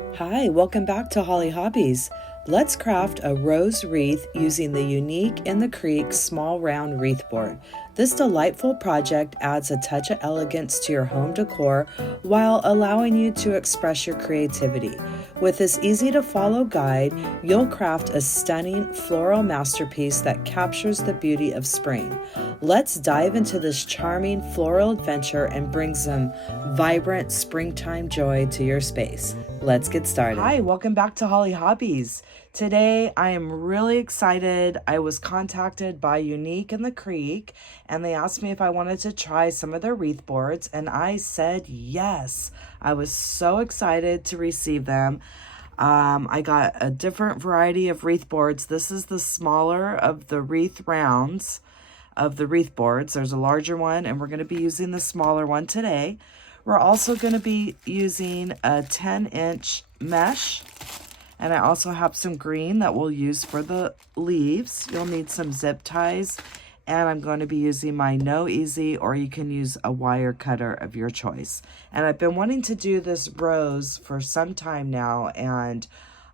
Hi, welcome back to Hollie Hobbies. Let's craft a rose wreath using the unique In the Creek small round wreath board. This delightful project adds a touch of elegance to your home decor while allowing you to express your creativity. With this easy to follow guide, you'll craft a stunning floral masterpiece that captures the beauty of spring. Let's dive into this charming floral adventure and bring some vibrant springtime joy to your space. Let's get started. Hi, welcome back to Hollie Hobbies. Today I am really excited. I was contacted by Unique in the Creek and they asked me if I wanted to try some of their wreath boards and I said yes. I was so excited to receive them. I got a different variety of wreath boards. This is the smaller of the wreath rounds of the wreath boards. There's a larger one and we're going to be using the smaller one today. We're also going to be using a 10-inch mesh, and I also have some green that we'll use for the leaves. You'll need some zip ties, and I'm going to be using my No Easy, or you can use a wire cutter of your choice. And I've been wanting to do this rose for some time now, and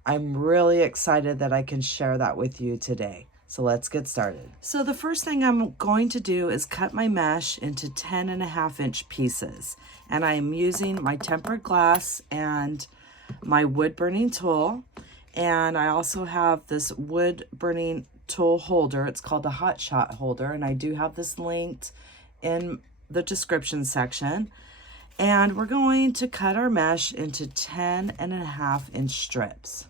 I'm really excited that I can share that with you today. So let's get started. So the first thing I'm going to do is cut my mesh into 10.5-inch pieces. And I'm using my tempered glass and my wood burning tool. And I also have this wood burning tool holder. It's called a hot shot holder. And I do have this linked in the description section. And we're going to cut our mesh into 10.5-inch strips.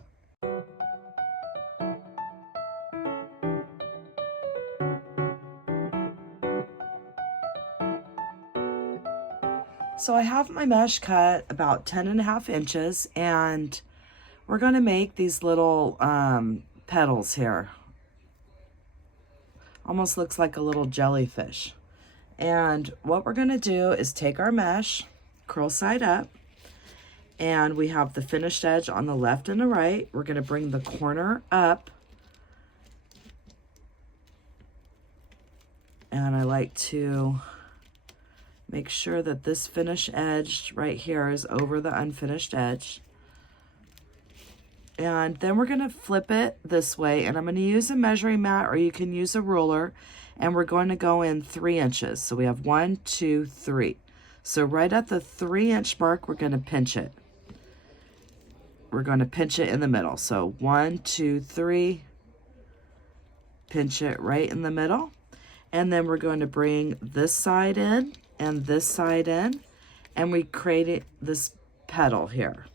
So I have my mesh cut about 10.5 inches, and we're going to make these little petals here. Almost looks like a little jellyfish. And what we're going to do is take our mesh, curl side up, and we have the finished edge on the left and the right. We're going to bring the corner up. And I like to make sure that this finished edge right here is over the unfinished edge. And then we're going to flip it this way, and I'm going to use a measuring mat, or you can use a ruler, and we're going to go in 3 inches. So we have 1, 2, 3. So right at the 3-inch mark, we're going to pinch it. We're going to pinch it in the middle. So 1, 2, 3, pinch it right in the middle. And then we're going to bring this side in and this side in, and we created this petal here.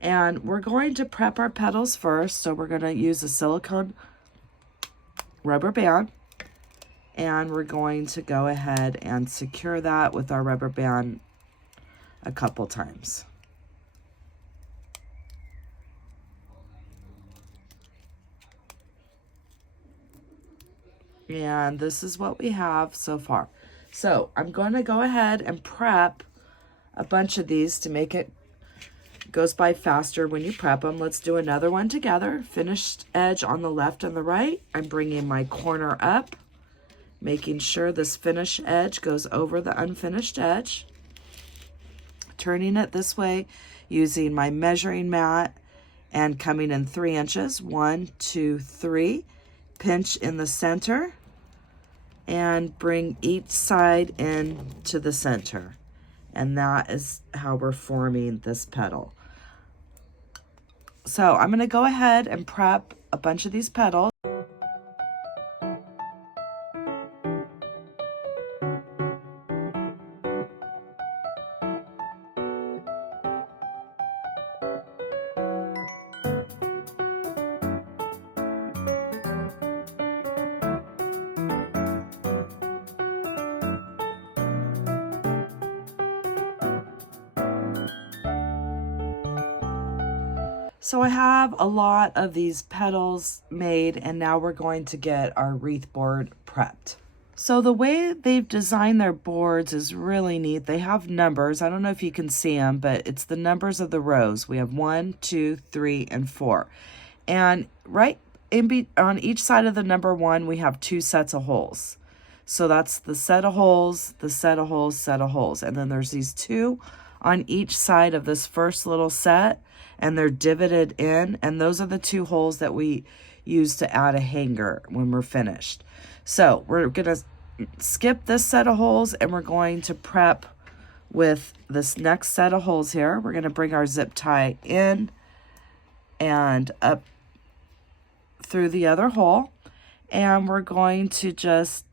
And we're going to prep our petals first, so we're going to use a silicone rubber band, and we're going to go ahead and secure that with our rubber band a couple times. And this is what we have so far. So I'm going to go ahead and prep a bunch of these to make it goes by faster when you prep them. Let's do another one together. Finished edge on the left and the right. I'm bringing my corner up, making sure this finished edge goes over the unfinished edge. Turning it this way using my measuring mat and coming in 3 inches. 1, 2, 3. Pinch in the center and bring each side in to the center. And that is how we're forming this petal. So I'm going to go ahead and prep a bunch of these petals. So I have a lot of these petals made, and now we're going to get our wreath board prepped. So the way they've designed their boards is really neat. They have numbers. I don't know if you can see them, but it's the numbers of the rows. We have 1, 2, 3, and 4. And right on each side of the number 1, we have 2 sets of holes. So that's the set of holes, the set of holes, set of holes. And then there's these 2 on each side of this first little set. and they're divoted in, and those are the 2 holes that we use to add a hanger when we're finished. So we're gonna skip this set of holes, and we're going to prep with this next set of holes here. We're gonna bring our zip tie in and up through the other hole, and we're going to just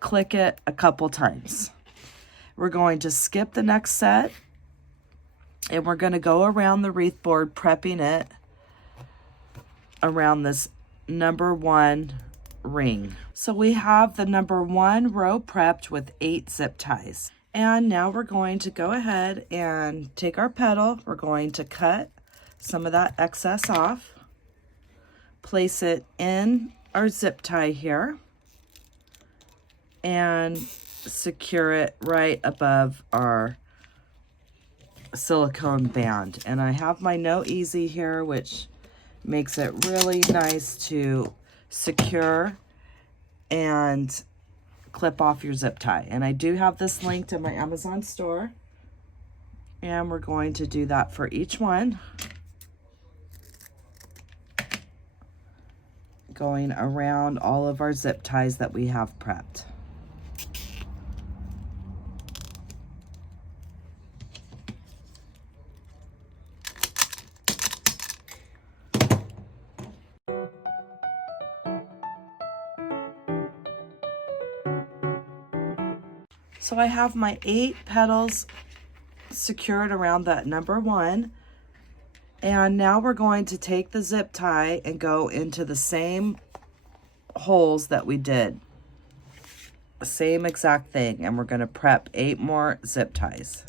click it a couple times. We're going to skip the next set, and we're going to go around the wreath board, prepping it around this number 1 ring. So we have the number 1 row prepped with 8 zip ties. And now we're going to go ahead and take our petal. We're going to cut some of that excess off, place it in our zip tie here, and secure it right above our silicone band. And I have my No Easy here, which makes it really nice to secure and clip off your zip tie. And I do have this linked in my Amazon store, and we're going to do that for each one, going around all of our zip ties that we have prepped. So I have my 8 petals secured around that number 1. And now we're going to take the zip tie and go into the same holes that we did. The same exact thing. And we're going to prep 8 more zip ties.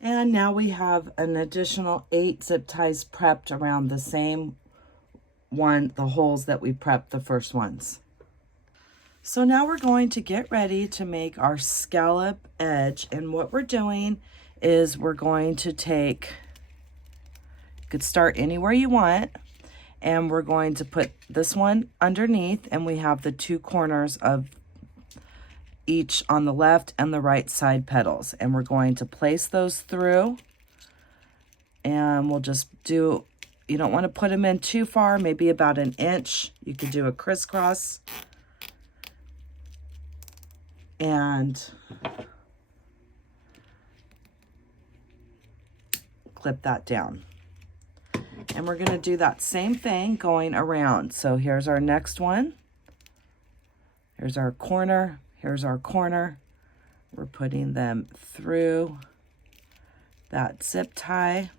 And now we have an additional 8 zip ties prepped around the same one, the holes that we prepped the first ones. So now we're going to get ready to make our scallop edge. And what we're doing is we're going to take, you could start anywhere you want, and we're going to put this one underneath, and we have the 2 corners of each on the left and the right side petals, and we're going to place those through, and we'll just do, you don't want to put them in too far, maybe about an inch. You could do a crisscross and clip that down. And we're going to do that same thing going around. So here's our next one. Here's our corner. Here's our corner. We're putting them through that zip tie.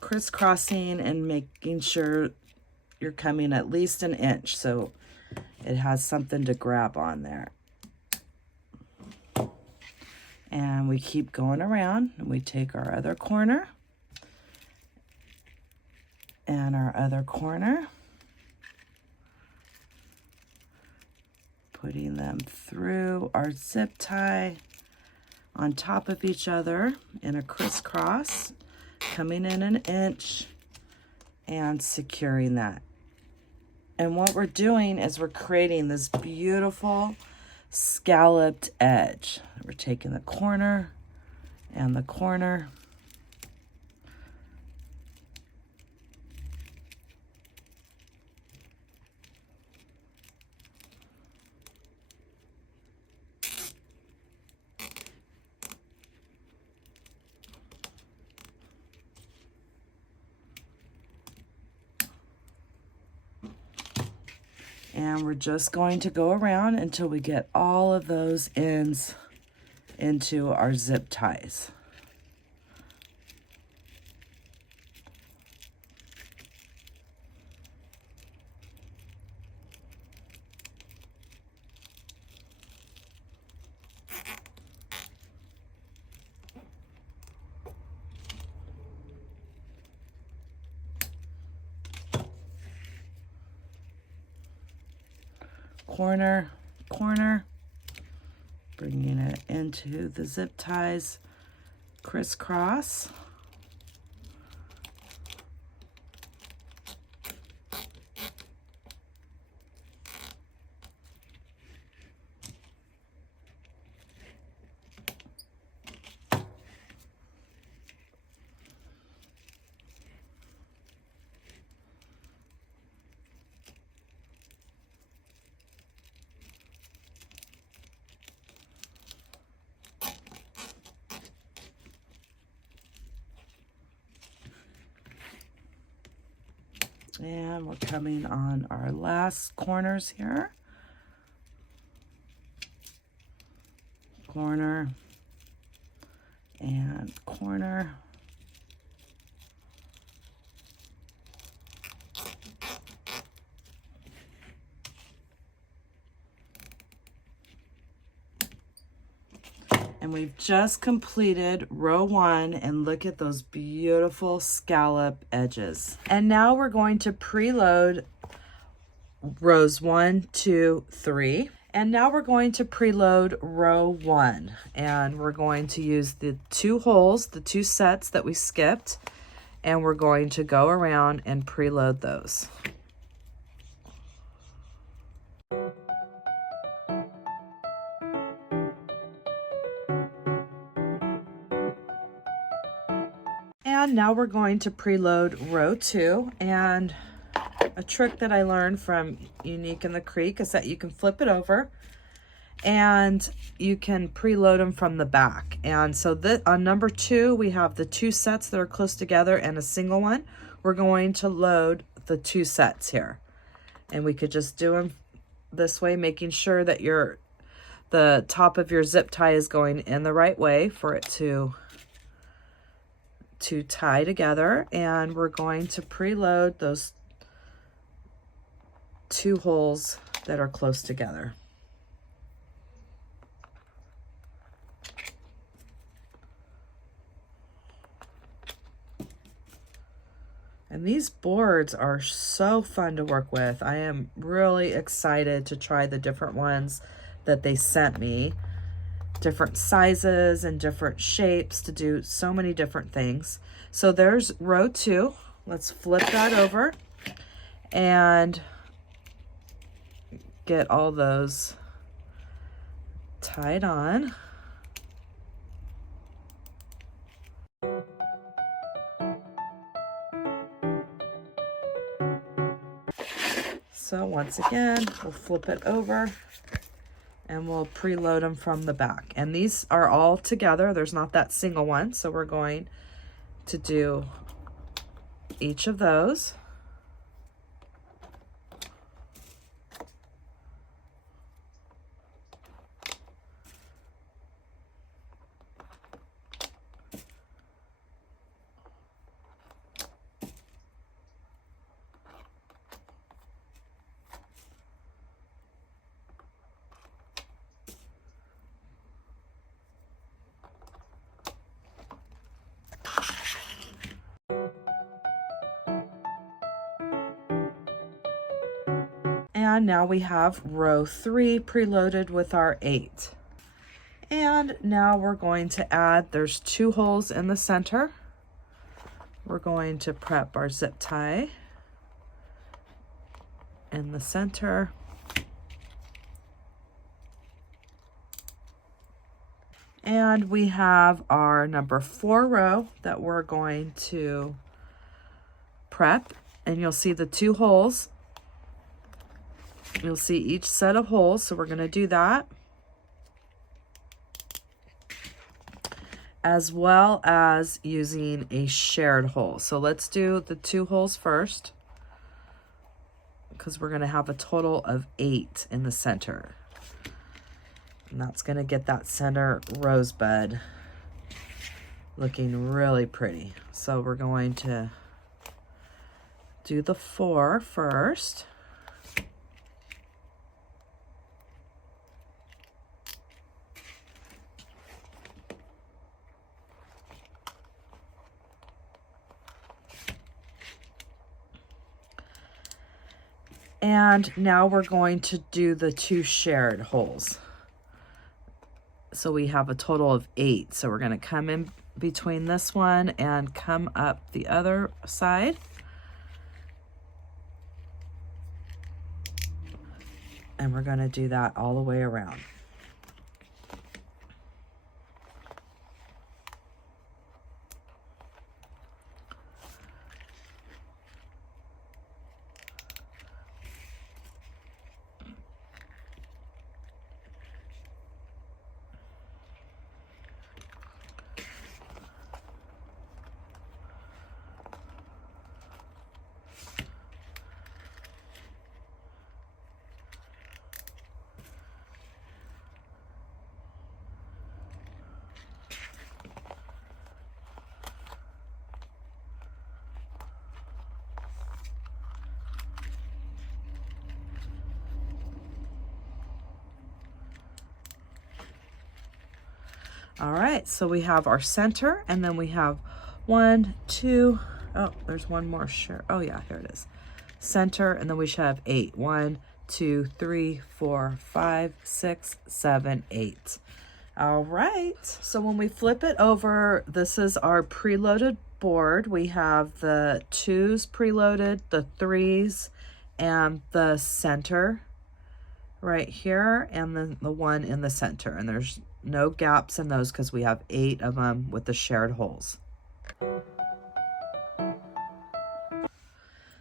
Crisscrossing and making sure you're coming at least an inch so it has something to grab on there. And we keep going around, and we take our other corner and our other corner, putting them through our zip tie on top of each other in a crisscross, coming in an inch and securing that. And what we're doing is we're creating this beautiful scalloped edge. We're taking the corner and the corner, and we're just going to go around until we get all of those ends into our zip ties. Corner, corner, Bringing it into the zip ties crisscross. And we're coming on our last corners here. Corner and corner. And we've just completed row 1, and look at those beautiful scallop edges. And now we're going to preload rows 1, 2, 3. And now we're going to preload row 1, and we're going to use the 2 holes, the 2 sets that we skipped, and we're going to go around and preload those. And now we're going to preload row 2, and a trick that I learned from Unique in the Creek is that you can flip it over and you can preload them from the back. And so on number 2, we have the 2 sets that are close together and a single one. We're going to load the 2 sets here. And we could just do them this way, making sure that the top of your zip tie is going in the right way for it to tie together. And we're going to preload those 2 holes that are close together. And these boards are so fun to work with. I am really excited to try the different ones that they sent me. Different sizes and different shapes to do so many different things. So there's row 2. Let's flip that over and get all those tied on. So once again, we'll flip it over and we'll preload them from the back. And these are all together. There's not that single one. So we're going to do each of those. And now we have row 3 preloaded with our 8. And now we're going to add, there's 2 holes in the center. We're going to prep our zip tie in the center. And we have our number 4 row that we're going to prep, and you'll see the 2 holes. You'll see each set of holes, so we're going to do that. As well as using a shared hole. So let's do the 2 holes first, because we're going to have a total of 8 in the center. And that's going to get that center rosebud looking really pretty. So we're going to do the 4 first. And now we're going to do the 2 shared holes. So we have a total of 8. So we're going to come in between this one and come up the other side. And we're going to do that all the way around. All right, so we have our center, and then we have 1, 2, oh, there's one more, sure. Oh yeah, here it is. Center, and then we should have 8. 1, 2, 3, 4, 5, 6, 7, 8. All right, so when we flip it over, this is our preloaded board. We have the 2s preloaded, the 3s, and the center right here, and then the one in the center. And there's no gaps in those because we have 8 of them with the shared holes.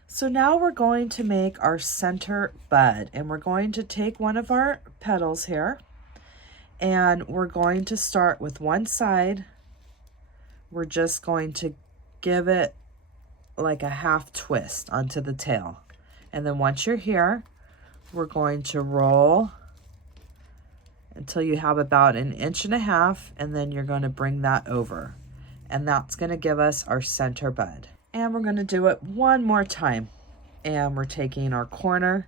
So now we're going to make our center bud, and we're going to take one of our petals here, and we're going to start with one side. We're just going to give it like a half twist onto the tail. And then once you're here, we're going to roll until you have about 1.5 inches, and then you're going to bring that over. And that's going to give us our center bud. And we're going to do it one more time. And we're taking our corner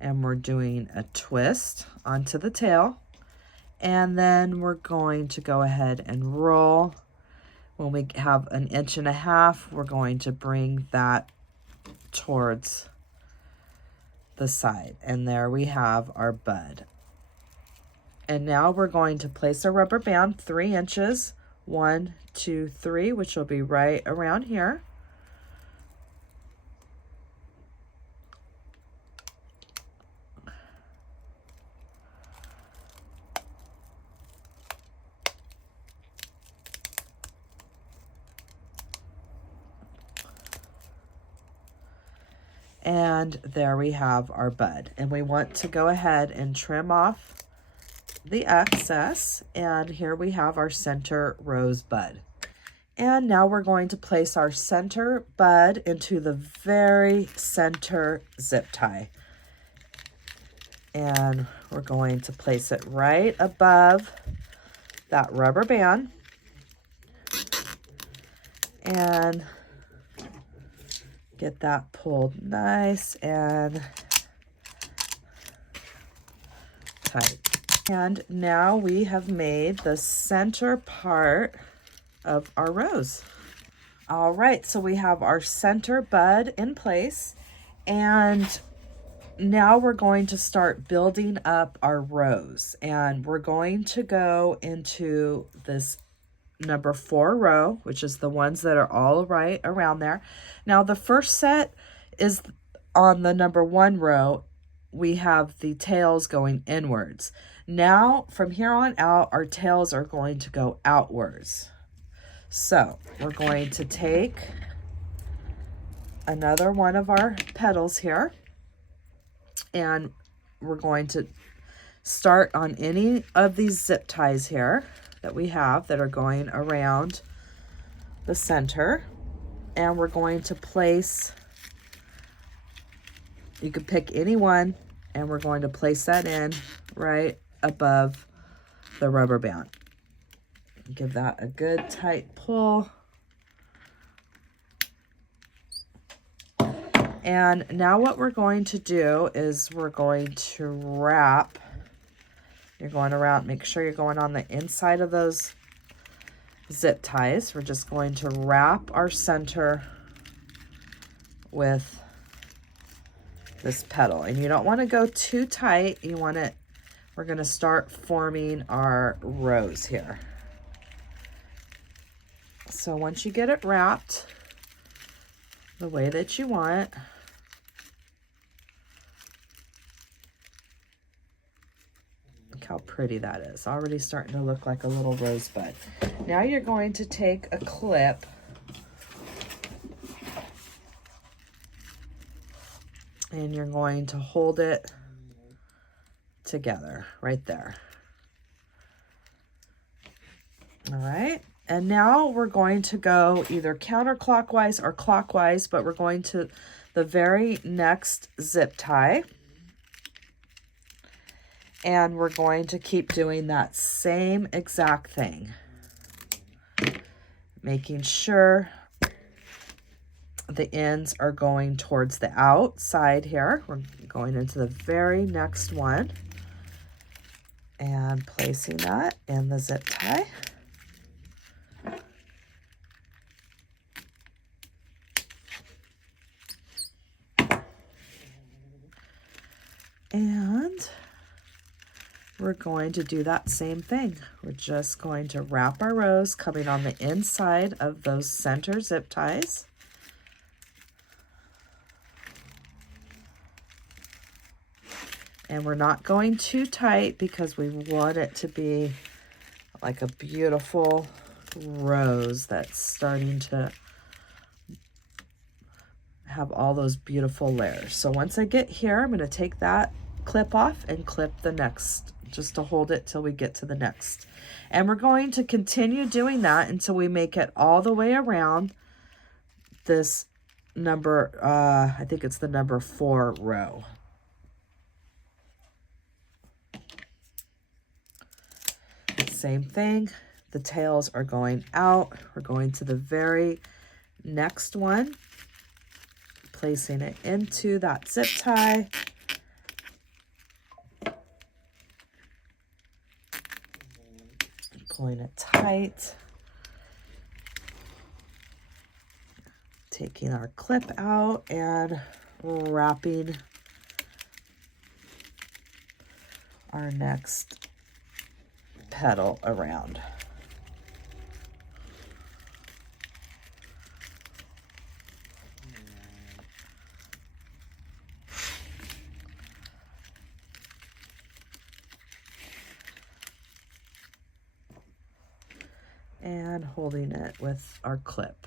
and we're doing a twist onto the tail. And then we're going to go ahead and roll. When we have 1.5 inches, we're going to bring that towards the side. And there we have our bud. And now we're going to place a rubber band 3 inches, 1, 2, 3, which will be right around here. And there we have our bud. And we want to go ahead and trim off the excess. And here we have our center rose bud. And now we're going to place our center bud into the very center zip tie. And we're going to place it right above that rubber band. And get that pulled nice and tight. And now we have made the center part of our rose. All right, so we have our center bud in place, and now we're going to start building up our rose, and we're going to go into this number 4 row, which is the ones that are all right around there. Now the first set is on the number 1 row. We have the tails going inwards. Now from here on out, our tails are going to go outwards. So we're going to take another one of our petals here, and we're going to start on any of these zip ties here that we have that are going around the center, and we're going to place, you could pick any one, and we're going to place that in right above the rubber band. Give that a good tight pull. And now what we're going to do is we're going to wrap. You're going around, make sure you're going on the inside of those zip ties. We're just going to wrap our center with this petal. And you don't want to go too tight. You want it we're going to start forming our rows here. So once you get it wrapped the way that you want, look how pretty that is. Already starting to look like a little rosebud. Now you're going to take a clip and you're going to hold it together right there. All right. And now we're going to go either counterclockwise or clockwise, but we're going to the very next zip tie. And we're going to keep doing that same exact thing. Making sure the ends are going towards the outside here. We're going into the very next one and placing that in the zip tie. And we're going to do that same thing. We're just going to wrap our rows coming on the inside of those center zip ties. And we're not going too tight because we want it to be like a beautiful rose that's starting to have all those beautiful layers. So once I get here, I'm going to take that clip off and clip the next, just to hold it till we get to the next. And we're going to continue doing that until we make it all the way around this number, I think it's the number 4 row. Same thing, the tails are going out. We're going to the very next one, placing it into that zip tie. Pulling it tight. Taking our clip out and wrapping our next petal around. And holding it with our clip.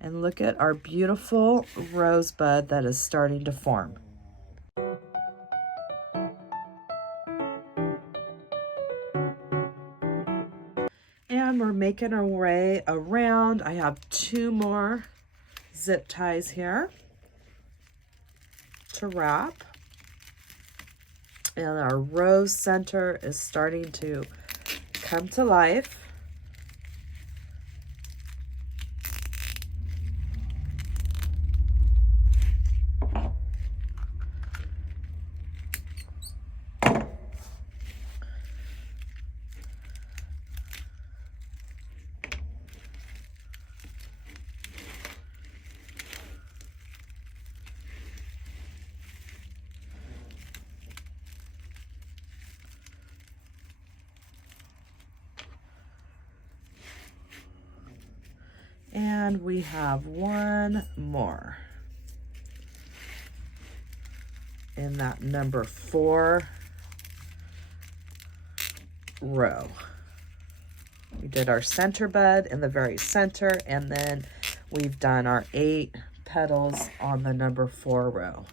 And look at our beautiful rosebud that is starting to form. And we're making our way around. I have 2 more zip ties here to wrap. And our rose center is starting to come to life. And we have 1 more in that number 4 row. We did our center bud in the very center, and then we've done our 8 petals on the number 4 row.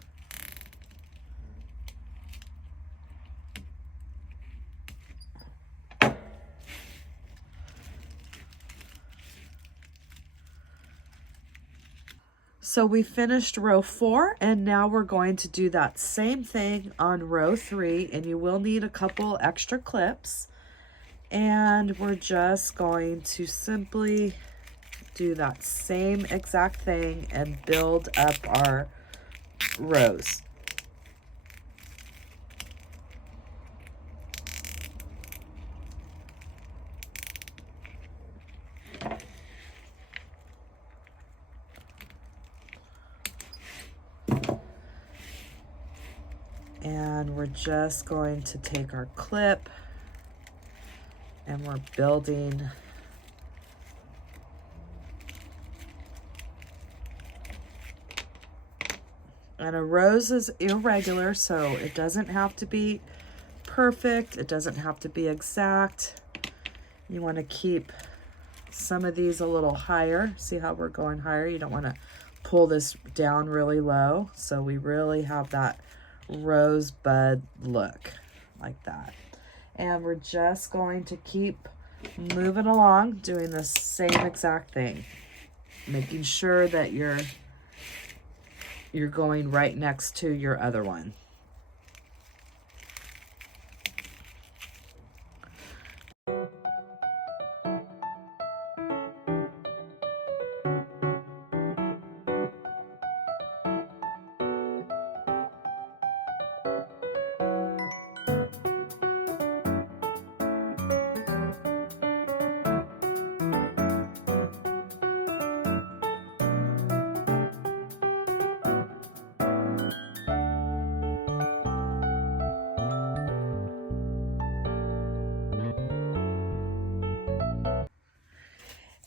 So we finished row 4, and now we're going to do that same thing on row 3, and you will need a couple extra clips. And we're just going to simply do that same exact thing and build up our rows. And we're just going to take our clip and we're building and a rose is irregular, so it doesn't have to be perfect. It doesn't have to be exact. You want to keep some of these a little higher. See how we're going higher? You don't want to pull this down really low. So we really have that rosebud look like that. And we're just going to keep moving along, doing the same exact thing, making sure that you're going right next to your other one.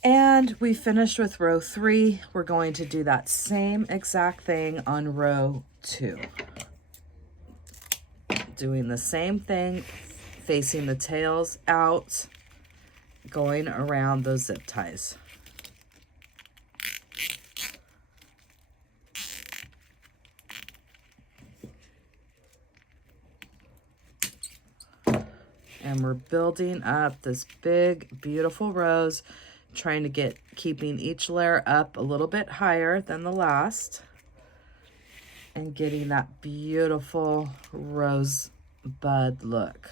And we finished with row 3. We're going to do that same exact thing on row 2. Doing the same thing, facing the tails out, going around those zip ties. And we're building up this big, beautiful rose, trying to keeping each layer up a little bit higher than the last, and getting that beautiful rose bud look.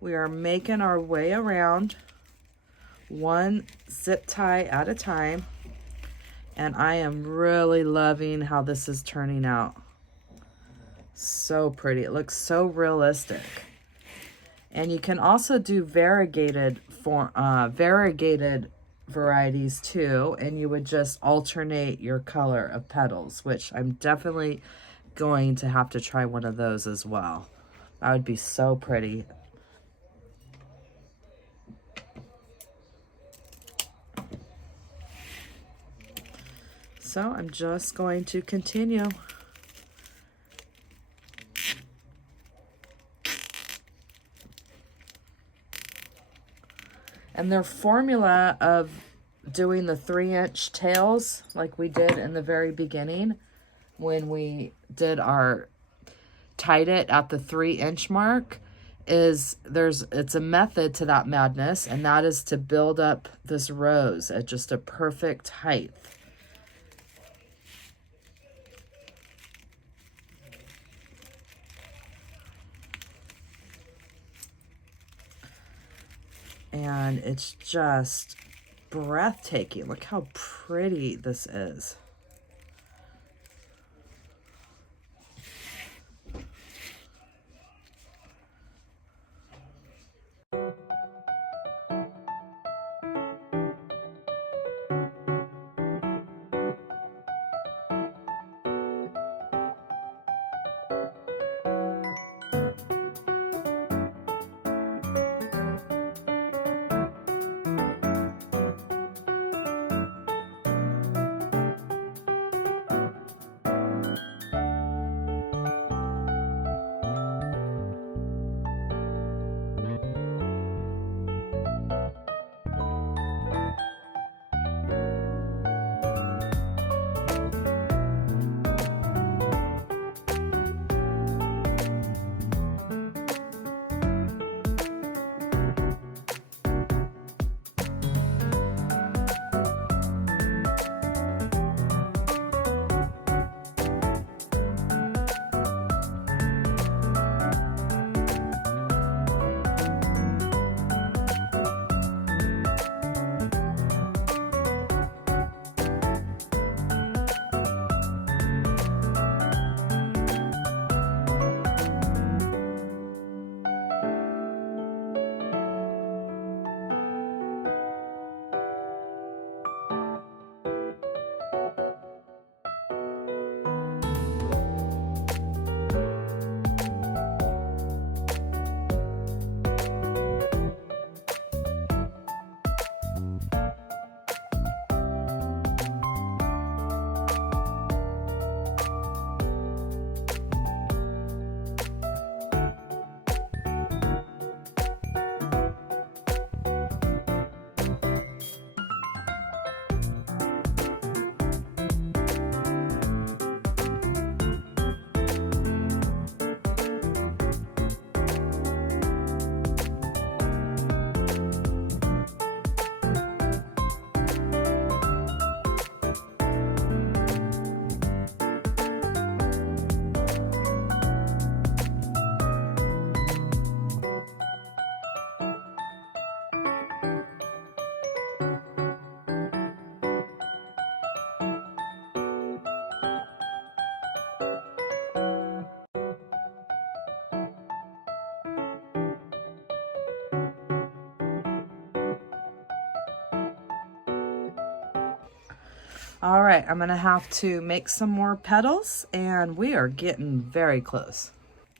We are making our way around one zip tie at a time, and I am really loving how this is turning out. So pretty. It looks so realistic. And you can also do variegated varieties too, and you would just alternate your color of petals, which I'm definitely going to have to try one of those as well. That would be so pretty. So I'm just going to continue. And their formula of doing the 3-inch tails like we did in the very beginning when we did tied it at the 3-inch mark is it's a method to that madness, and that is to build up this rose at just a perfect height. And it's just breathtaking. Look how pretty this is. All right, I'm gonna have to make some more petals, and we are getting very close.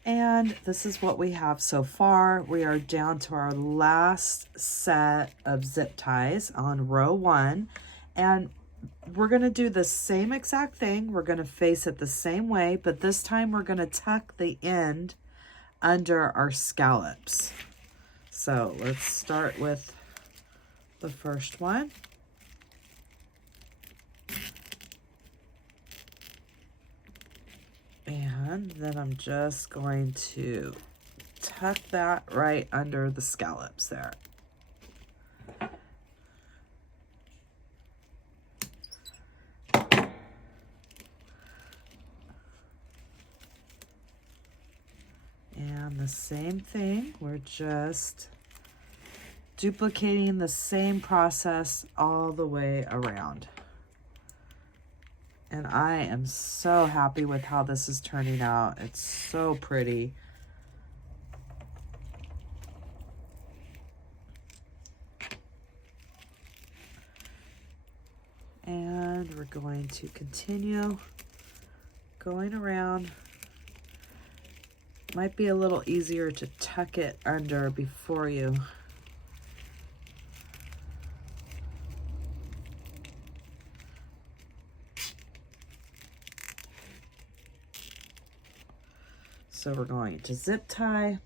And this is what we have so far. We are down to our last set of zip ties on row 1. And we're gonna do the same exact thing. We're gonna face it the same way, but this time we're gonna tuck the end under our scallops. So let's start with the first one. And then I'm just going to tuck that right under the scallops there. And the same thing, we're just duplicating the same process all the way around. And I am so happy with how this is turning out. It's so pretty. And we're going to continue going around. Might be a little easier to tuck it under before you. So we're going to zip tie,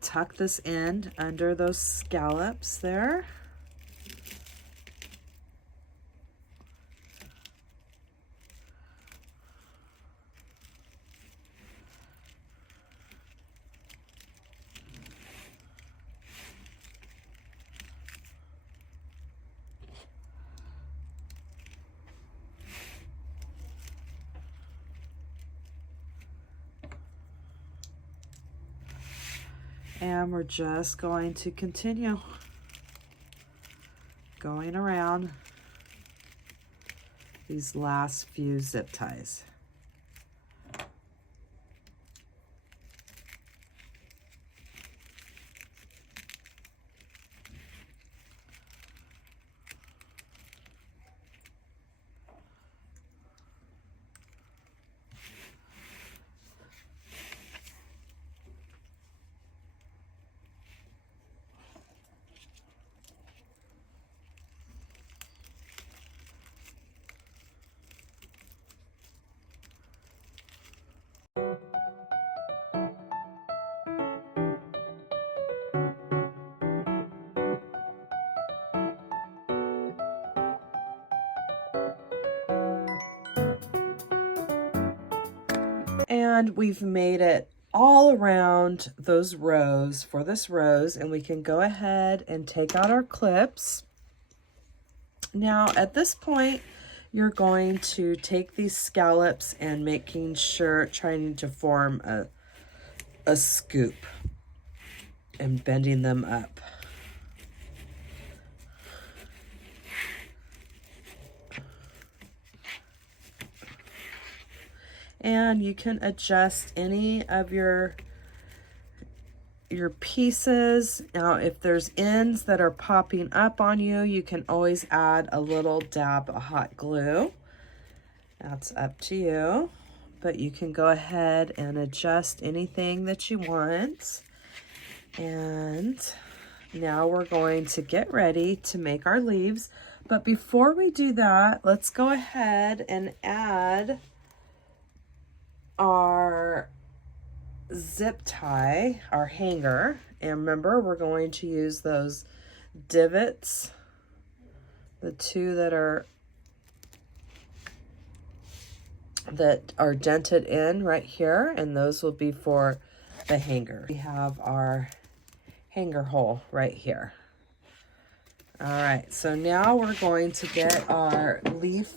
tuck this end under those scallops there. And we're just going to continue going around these last few zip ties. And we've made it all around those rows for this rose, and we can go ahead and take out our clips. Now at this point, you're going to take these scallops and making sure, trying to form a scoop and bending them up. And you can adjust any of your pieces. Now, if there's ends that are popping up on you, you can always add a little dab of hot glue. That's up to you, but you can go ahead and adjust anything that you want. And now we're going to get ready to make our leaves. But before we do that, let's go ahead and add our zip tie, our hanger. And remember, we're going to use those divots, the two that are dented in right here, and those will be for the hanger. We have our hanger hole right here. All right, so now we're going to get our leaf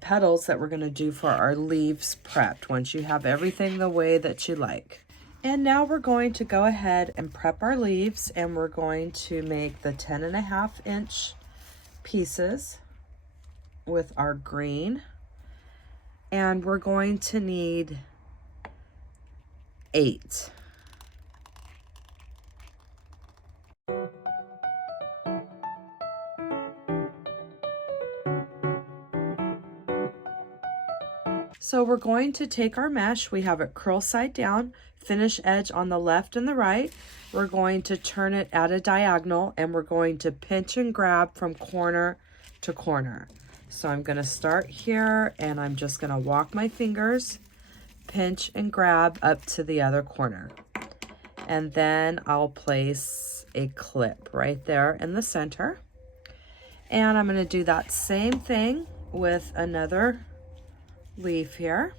petals that we're going to do for our leaves prepped once you have everything the way that you like. And now we're going to go ahead and prep our leaves, and we're going to make the 10.5-inch pieces with our green, and we're going to need 8. So we're going to take our mesh, we have it curl side down, finish edge on the left and the right. We're going to turn it at a diagonal and we're going to pinch and grab from corner to corner. So I'm going to start here and I'm just going to walk my fingers, pinch and grab up to the other corner. And then I'll place a clip right there in the center. And I'm going to do that same thing with another leaf here.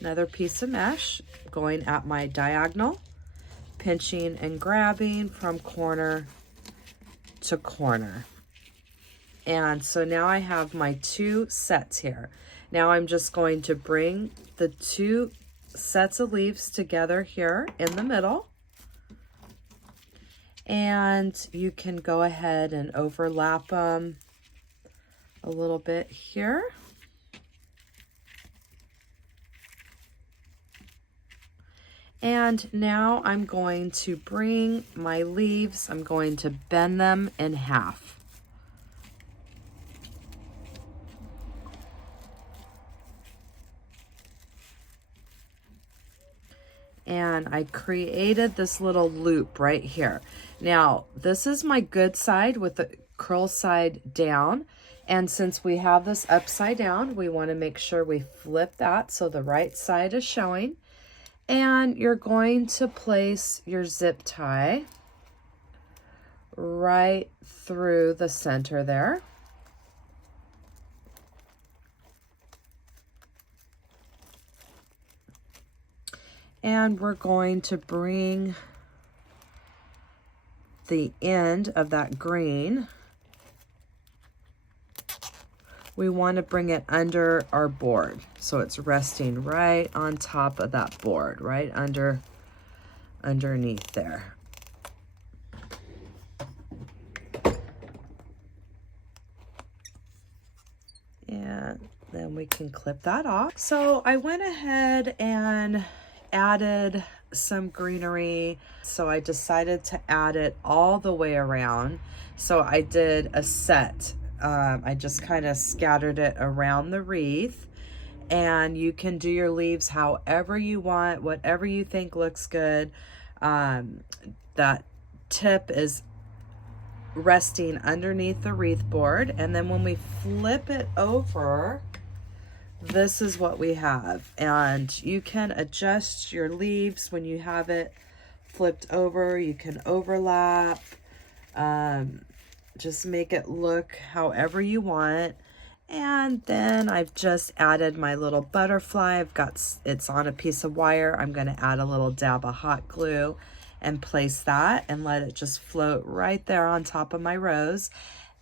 Another piece of mesh going at my diagonal, pinching and grabbing from corner to corner. And so now I have my two sets here. Now I'm just going to bring the two sets of leaves together here in the middle. And you can go ahead and overlap them a little bit here. And now I'm going to bring my leaves, I'm going to bend them in half. And I created this little loop right here. Now, this is my good side with the curl side down. And since we have this upside down, we want to make sure we flip that so the right side is showing. And you're going to place your zip tie right through the center there. And we're going to bring the end of that green. We want to bring it under our board. So it's resting right on top of that board, right underneath there. And then we can clip that off. So I went ahead and added some greenery. So I decided to add it all the way around. So I did a set. I just kind of scattered it around the wreath, and you can do your leaves however you want, whatever you think looks good. That tip is resting underneath the wreath board, and then when we flip it over, this is what we have. And you can adjust your leaves when you have it flipped over. You can overlap, just make it look however you want. And then I've just added my little butterfly. It's on a piece of wire. I'm going to add a little dab of hot glue and place that and let it just float right there on top of my rose.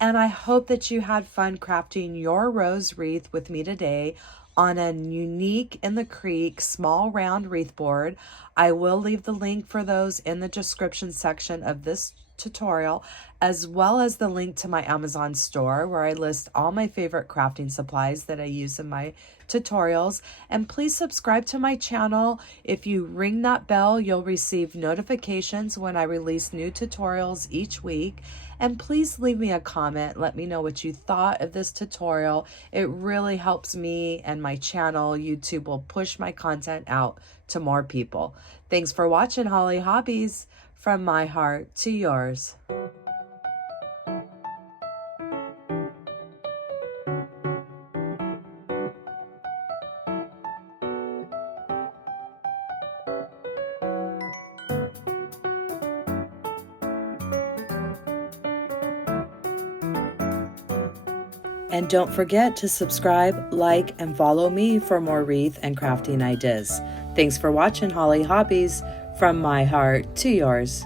And I hope that you had fun crafting your rose wreath with me today on a unique in the creek small round wreath board. I will leave the link for those in the description section of this tutorial, as well as the link to my Amazon store where I list all my favorite crafting supplies that I use in my tutorials. And please subscribe to my channel. If you ring that bell, you'll receive notifications when I release new tutorials each week. And please leave me a comment. Let me know what you thought of this tutorial. It really helps me and my channel. YouTube will push my content out to more people. Thanks for watching Hollie Hobbies. From my heart to yours. And don't forget to subscribe, like, and follow me for more wreath and crafting ideas. Thanks for watching Hollie Hobbies. From my heart to yours.